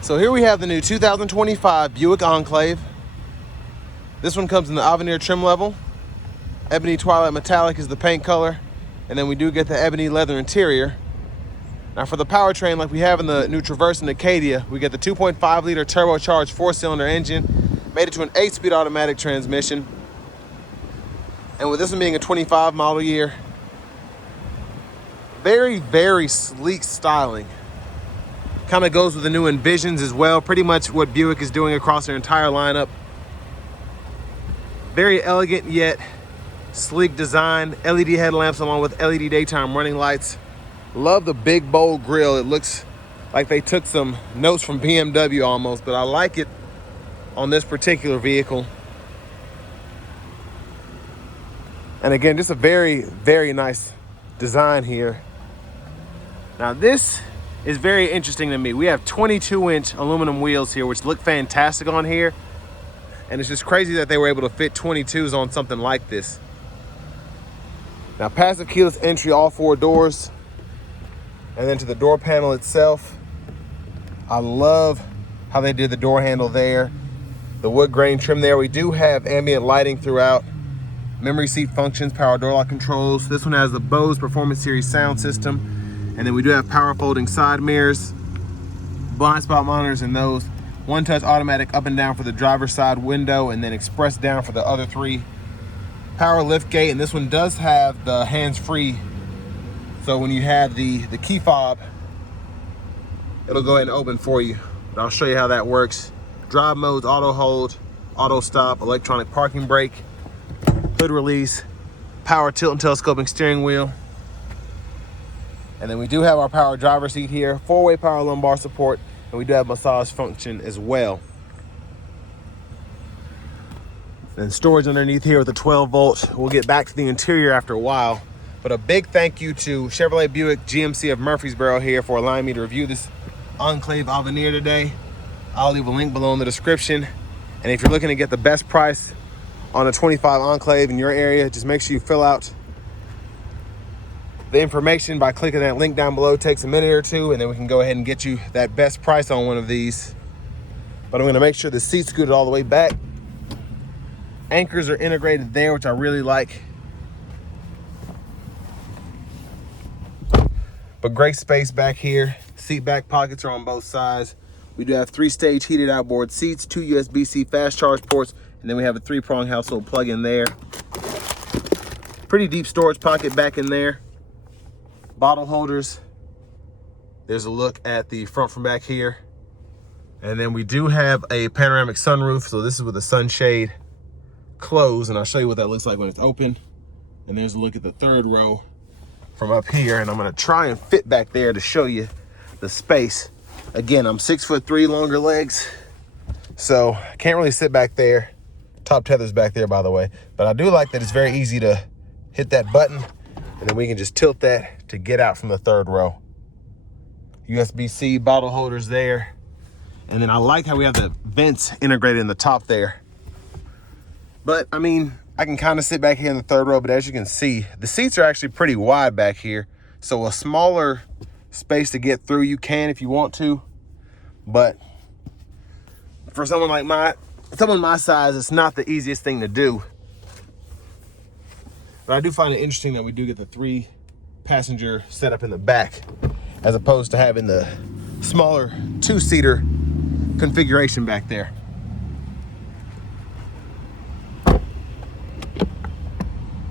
So here we have the new 2025 Buick Enclave. This one comes in the Avenir trim level. Ebony Twilight Metallic is the paint color. And then we do get the ebony leather interior. Now for the powertrain, like we have in the new Traverse and Acadia, we get the 2.5 liter turbocharged 4-cylinder engine, made it to an 8-speed automatic transmission. And with this one being a 25 model year, very, very sleek styling. Kind of goes with the new Envisions as well. Pretty much what Buick is doing across their entire lineup. Very elegant yet sleek design. LED headlamps along with LED daytime running lights. Love the big bold grille. It looks like they took some notes from BMW almost, but I like it on this particular vehicle. And again, just a very, very nice design here. Now this is very interesting to me. We have 22-inch aluminum wheels here, which look fantastic on here. And it's just crazy that they were able to fit 22s on something like this. Now, passive keyless entry, all 4 doors. And then to the door panel itself. I love how they did the door handle there. The wood grain trim there. We do have ambient lighting throughout. Memory seat functions, power door lock controls. This one has the Bose Performance Series sound system. And then we do have power folding side mirrors, blind spot monitors in those, one-touch automatic up and down for the driver's side window, and then express down for the other 3. Power lift gate, and this one does have the hands-free. So when you have the key fob, it'll go ahead and open for you. But I'll show you how that works. Drive modes, auto hold, auto stop, electronic parking brake, hood release, power tilt and telescoping steering wheel. And then we do have our power driver seat here, 4-way power lumbar support, and we do have massage function as well. And storage underneath here with a 12-volt. We'll get back to the interior after a while. But a big thank you to Chevrolet Buick GMC of Murfreesboro here for allowing me to review this Enclave Avenir today. I'll leave a link below in the description. And if you're looking to get the best price on a 25 Enclave in your area, just make sure you fill out the information by clicking that link down below. It takes a minute or two, and then we can go ahead and get you that best price on one of these. But I'm gonna make sure the seat's scooted all the way back. Anchors are integrated there, which I really like. But great space back here. Seat back pockets are on both sides. We do have 3-stage heated outboard seats, 2 USB-C fast charge ports, and then we have a 3-prong household plug-in there. Pretty deep storage pocket back in there. Bottle holders. There's a look at the front from back here. And then we do have a panoramic sunroof. So this is with the sunshade closed, and I'll show you what that looks like when it's open. And there's a look at the 3rd row from up here. And I'm gonna try and fit back there to show you the space. Again, I'm 6'3", longer legs. So I can't really sit back there. Top tether's back there, by the way. But I do like that it's very easy to hit that button, and then we can just tilt that to get out from the 3rd row. USB-C bottle holders there. And then I like how we have the vents integrated in the top there. But I mean, I can kind of sit back here in the 3rd row, but as you can see, the seats are actually pretty wide back here. So a smaller space to get through, you can if you want to. But for someone my size, it's not the easiest thing to do. But I do find it interesting that we do get the 3-passenger setup in the back, as opposed to having the smaller 2-seater configuration back there.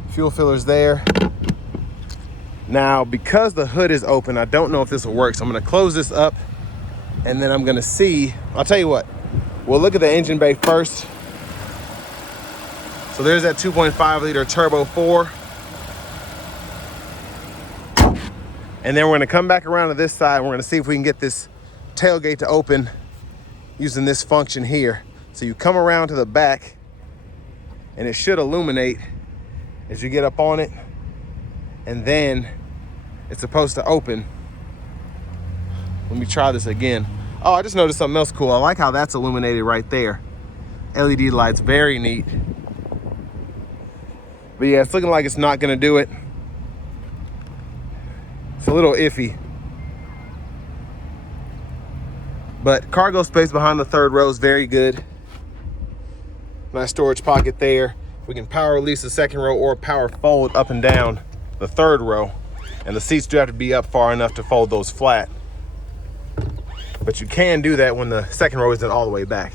Fuel fillers there. Now, because the hood is open, I don't know if this will work. So I'm gonna close this up, and then I'm gonna see. I'll tell you what, we'll look at the engine bay first. So there's that 2.5 liter turbo 4. And then we're gonna come back around to this side. We're gonna see if we can get this tailgate to open using this function here. So you come around to the back, and it should illuminate as you get up on it. And then it's supposed to open. Let me try this again. Oh, I just noticed something else cool. I like how that's illuminated right there. LED lights, very neat. But yeah, it's looking like it's not gonna do it. It's a little iffy. But cargo space behind the third row is very good. Nice storage pocket there. We can power release the second row or power fold up and down the third row. And the seats do have to be up far enough to fold those flat. But you can do that when the second row isn't all the way back.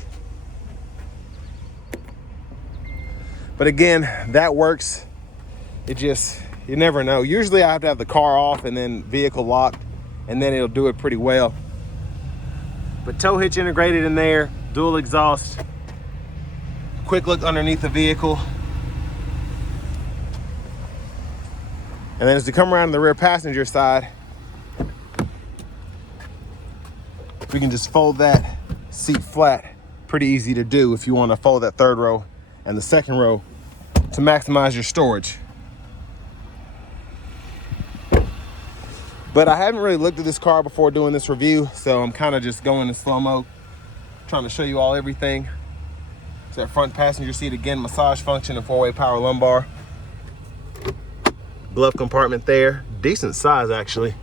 But again, that works. It just, you never know. Usually I have to have the car off and then vehicle locked, and then it'll do it pretty well. But tow hitch integrated in there, dual exhaust. Quick look underneath the vehicle. And then as we come around to the rear passenger side, we can just fold that seat flat. Pretty easy to do if you want to fold that third row and the second row to maximize your storage. But I haven't really looked at this car before doing this review, so I'm kind of just going in slow-mo, trying to show you all everything. So that front passenger seat, again, massage function and 4-way power lumbar. Glove compartment there, decent size actually.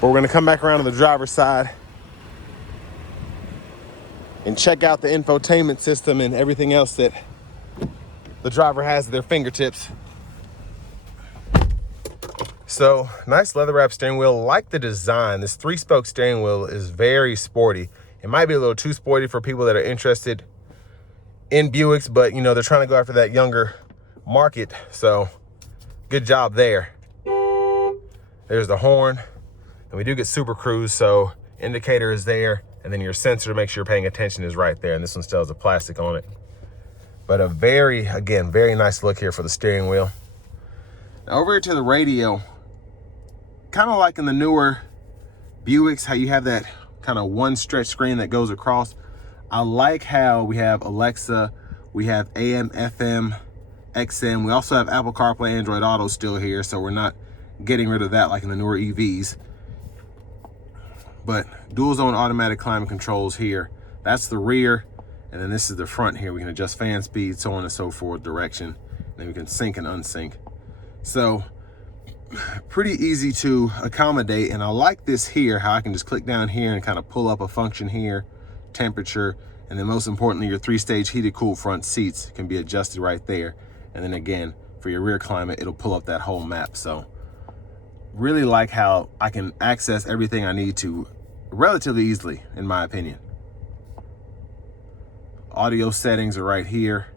But we're gonna come back around to the driver's side and check out the infotainment system and everything else that the driver has at their fingertips. So, nice leather wrap steering wheel. Like the design. This 3-spoke steering wheel is very sporty. It might be a little too sporty for people that are interested in Buicks, but you know, they're trying to go after that younger market. So, good job there. There's the horn. And we do get Super Cruise, so indicator is there, and then your sensor to make sure you're paying attention is right there. And this one still has a plastic on it. But a very, again, very nice look here for the steering wheel. Now over here to the radio, kind of like in the newer Buicks, how you have that kind of one stretch screen that goes across. I like how we have Alexa, we have AM, FM, XM. We also have Apple CarPlay, Android Auto still here, so we're not getting rid of that like in the newer EVs. But dual zone automatic climate controls here. That's the rear. And then this is the front here. We can adjust fan speed, so on and so forth, direction. And then we can sync and unsync. So pretty easy to accommodate. And I like this here, how I can just click down here and kind of pull up a function here, temperature, and then most importantly, your 3-stage heated cooled front seats can be adjusted right there. And then again, for your rear climate, it'll pull up that whole map. So really like how I can access everything I need to relatively easily, in my opinion. Audio settings are right here.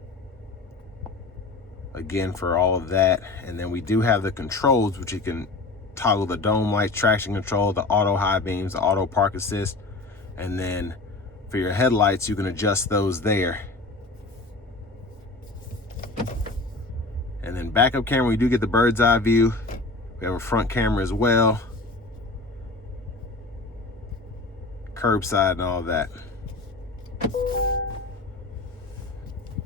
Again, for all of that. And then we do have the controls, which you can toggle the dome light, traction control, the auto high beams, the auto park assist. And then for your headlights, you can adjust those there. And then backup camera, we do get the bird's eye view. We have a front camera as well. Curbside and all of that.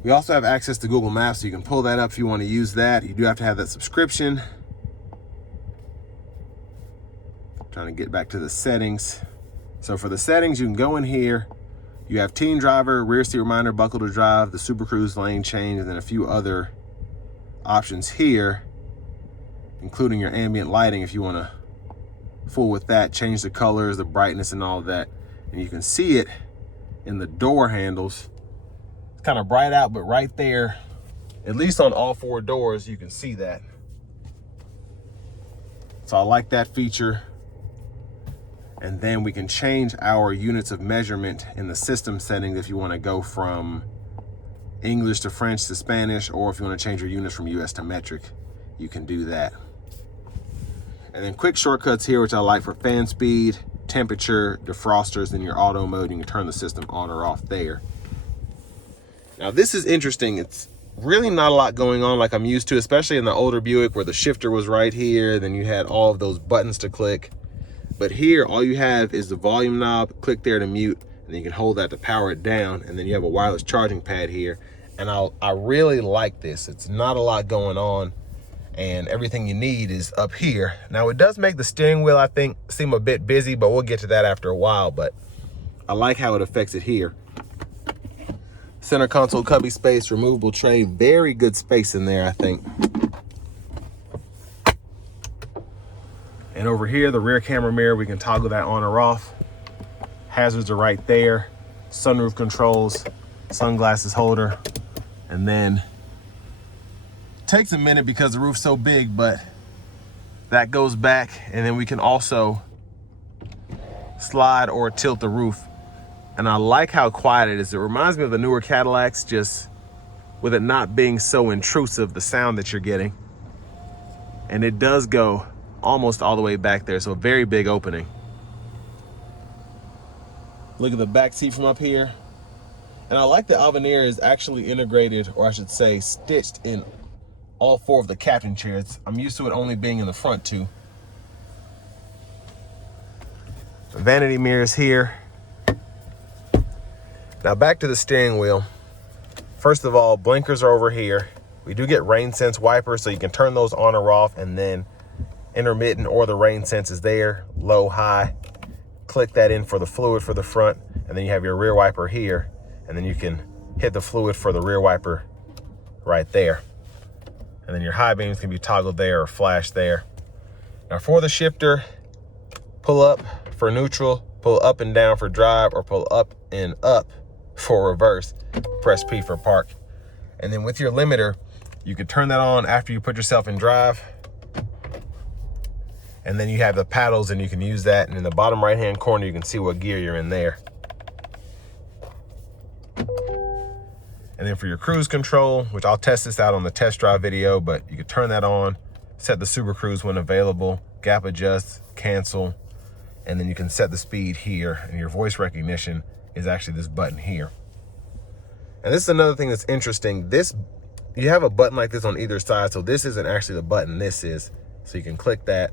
We also have access to Google Maps, so you can pull that up if you want to use that. You do have to have that subscription. Trying to get back to the settings. So for the settings, you can go in here. You have teen driver, rear seat reminder, buckle to drive, the Super Cruise lane change, and then a few other options here, including your ambient lighting if you want to fool with that, change the colors, the brightness, and all of that. And you can see it in the door handles. It's kind of bright out, but right there, at least on all 4 doors, you can see that. So I like that feature. And then we can change our units of measurement in the system settings if you want to go from English to French to Spanish, or if you want to change your units from US to metric, you can do that. And then quick shortcuts here, which I like for fan speed, temperature, defrosters, and your auto mode. You can turn the system on or off there. Now this is interesting. It's really not a lot going on like I'm used to, especially in the older Buick where the shifter was right here. Then you had all of those buttons to click. But here, all you have is the volume knob. Click there to mute, and then you can hold that to power it down. And then you have a wireless charging pad here. And I really like this. It's not a lot going on, and everything you need is up here. Now it does make the steering wheel, I think, seem a bit busy, but we'll get to that after a while. But I like how it affects it here. Center console cubby space, removable tray, very good space in there, I think. And over here, the rear camera mirror, we can toggle that on or off. Hazards are right there. Sunroof controls, sunglasses holder, and then takes a minute because the roof's so big, but that goes back, and then we can also slide or tilt the roof. And I like how quiet it is. It reminds me of the newer Cadillacs, just with it not being so intrusive, the sound that you're getting. And it does go almost all the way back there, so a very big opening. Look at the back seat from up here. And I like the Avenir is actually integrated, or I should say stitched in all four of the captain chairs. I'm used to it only being in the front two. Vanity mirrors here. Now back to the steering wheel. First of all, blinkers are over here. We do get rain sense wipers, so you can turn those on or off, and then intermittent or the rain sense is there, low, high. Click that in for the fluid for the front, and then you have your rear wiper here, and then you can hit the fluid for the rear wiper right there. And then your high beams can be toggled there or flashed there. Now for the shifter, pull up for neutral, pull up and down for drive, or pull up and up for reverse. Press P for park. And then with your limiter, you can turn that on after you put yourself in drive. And then you have the paddles, and you can use that. And in the bottom right-hand corner, you can see what gear you're in there. And then for your cruise control, which I'll test this out on the test drive video, but you can turn that on, set the Super Cruise when available, gap adjust, cancel, and then you can set the speed here. And your voice recognition is actually this button here. And this is another thing that's interesting. You have a button like this on either side, so this isn't actually the button, this is. So you can click that,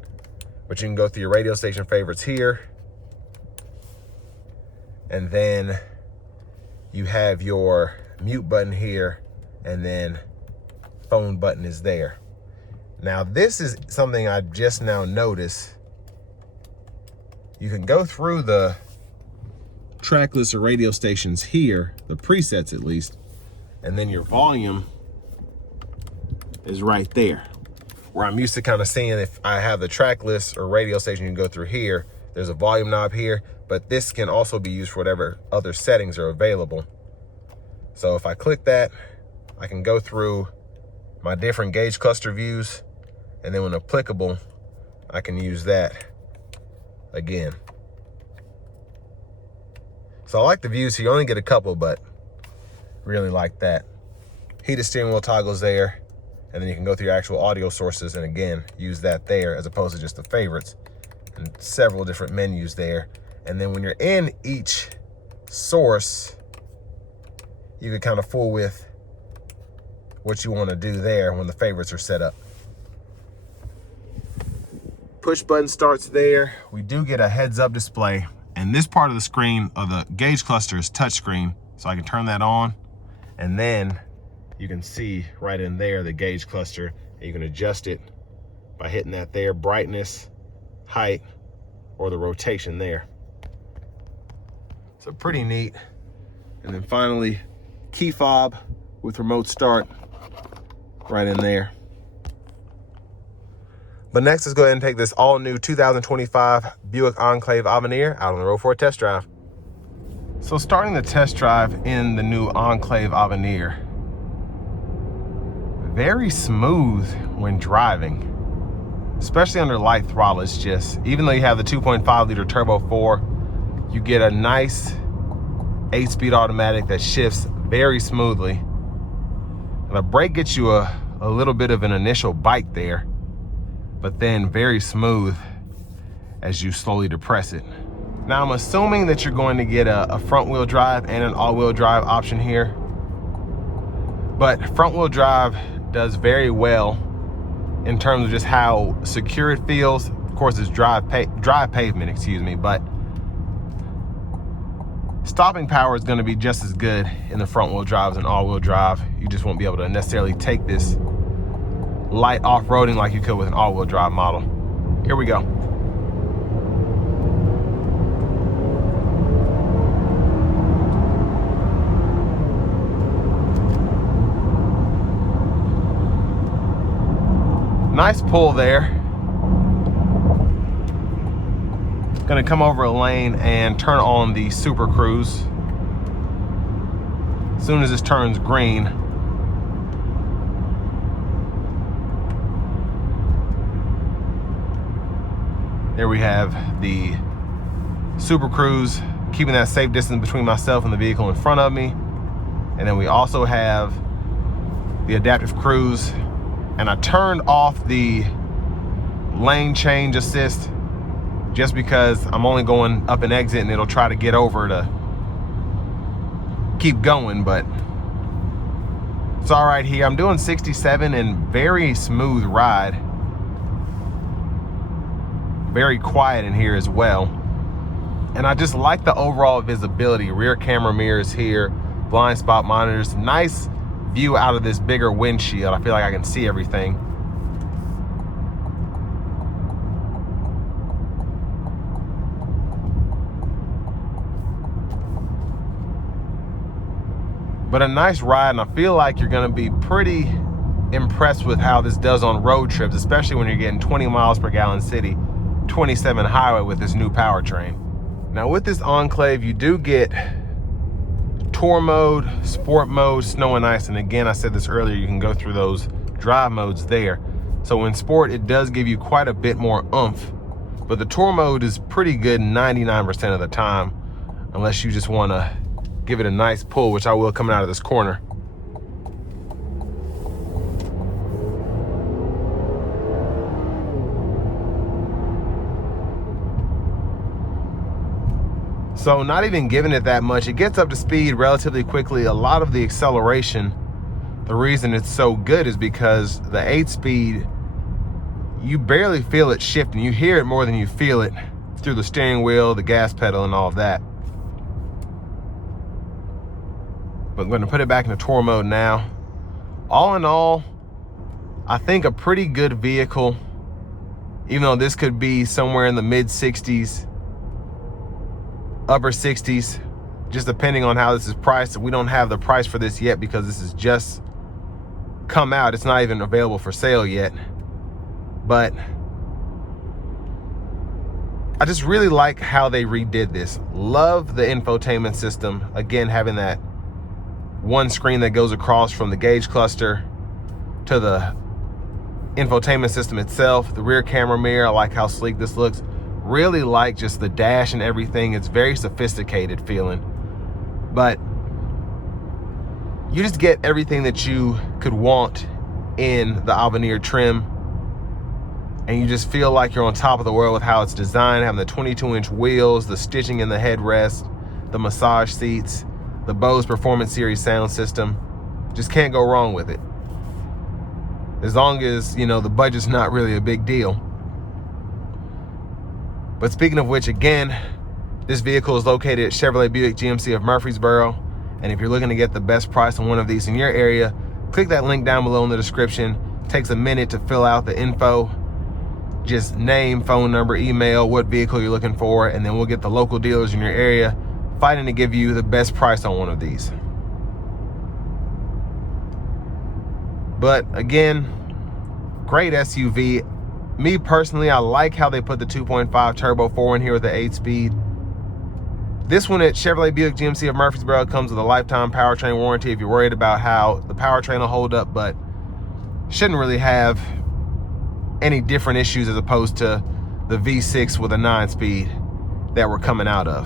but you can go through your radio station favorites here. And then you have your mute button here, and then phone button is there. Now this is something I just now noticed. You can go through the track list or radio stations here, the presets at least, and then your volume is right there. Where I'm used to kind of seeing if I have the track list or radio station, you can go through here. There's a volume knob here, but this can also be used for whatever other settings are available. So if I click that, I can go through my different gauge cluster views, and then when applicable, I can use that again. So I like the views, so you only get a couple, but really like that. Heated steering wheel toggles there, and then you can go through your actual audio sources and again, use that there as opposed to just the favorites, and several different menus there. And then when you're in each source, you can kind of fool with what you want to do there when the favorites are set up. Push button starts there. We do get a heads up display, and this part of the screen of the gauge cluster is touchscreen, so I can turn that on, and then you can see right in there the gauge cluster, and you can adjust it by hitting that there, brightness, height, or the rotation there. So pretty neat. And then finally, key fob with remote start right in there. But next, let's go ahead and take this all new 2025 Buick Enclave Avenir out on the road for a test drive. So starting the test drive in the new Enclave Avenir, very smooth when driving, especially under light throttle. It's just, even though you have the 2.5 liter turbo 4, you get a nice 8-speed automatic that shifts very smoothly. And the brake gets you a little bit of an initial bite there, but then very smooth as you slowly depress it. Now I'm assuming that you're going to get a front wheel drive and an all-wheel drive option here, but front wheel drive does very well in terms of just how secure it feels. Of course, it's dry pavement, excuse me, but stopping power is going to be just as good in the front wheel drive as an all-wheel drive. You just won't be able to necessarily take this light off-roading like you could with an all-wheel drive model. Here we go. Nice pull there. Gonna come over a lane and turn on the Super Cruise. As soon as this turns green, there we have the Super Cruise, keeping that safe distance between myself and the vehicle in front of me. And then we also have the adaptive cruise. And I turned off the lane change assist just because I'm only going up and exit, and it'll try to get over to keep going, but it's all right here. I'm doing 67 and very smooth ride. Very quiet in here as well. And I just like the overall visibility. Rear camera mirrors here, blind spot monitors, nice view out of this bigger windshield. I feel like I can see everything. But a nice ride, and I feel like you're gonna be pretty impressed with how this does on road trips, especially when you're getting 20 miles per gallon city, 27 highway with this new powertrain. Now with this Enclave, you do get tour mode, sport mode, snow and ice. And again, I said this earlier, you can go through those drive modes there. So in sport, it does give you quite a bit more oomph, but the tour mode is pretty good 99% of the time, unless you just wanna give it a nice pull, which I will coming out of this corner. So not even giving it that much. It gets up to speed relatively quickly. A lot of the acceleration, the reason it's so good is because the 8-speed, you barely feel it shifting. You hear it more than you feel it through the steering wheel, the gas pedal, and all of that. But I'm gonna put it back into tour mode now. All in all, I think a pretty good vehicle, even though this could be somewhere in the mid 60s, upper 60s, just depending on how this is priced. We don't have the price for this yet because this has just come out. It's not even available for sale yet. But I just really like how they redid this. Love the infotainment system. Again, having that one screen that goes across from the gauge cluster to the infotainment system itself. The rear camera mirror, I like how sleek this looks. Really like just the dash and everything. It's very sophisticated feeling, but you just get everything that you could want in the Avenir trim, and you just feel like you're on top of the world with how it's designed, having the 22-inch wheels, the stitching in the headrest, the massage seats, the Bose Performance Series sound system. Just can't go wrong with it. As long as, you know, the budget's not really a big deal. But speaking of which, again, this vehicle is located at Chevrolet Buick GMC of Murfreesboro. And if you're looking to get the best price on one of these in your area, click that link down below in the description. It takes a minute to fill out the info. Just name, phone number, email, what vehicle you're looking for, and then we'll get the local dealers in your area fighting to give you the best price on one of these. But again, great SUV. Me personally, I like how they put the 2.5 turbo 4 in here with the 8-speed. This one at Chevrolet Buick GMC of Murfreesboro comes with a lifetime powertrain warranty if you're worried about how the powertrain will hold up, but shouldn't really have any different issues as opposed to the V6 with a 9-speed that we're coming out of.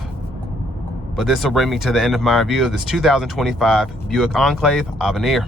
But this will bring me to the end of my review of this 2025 Buick Enclave Avenir.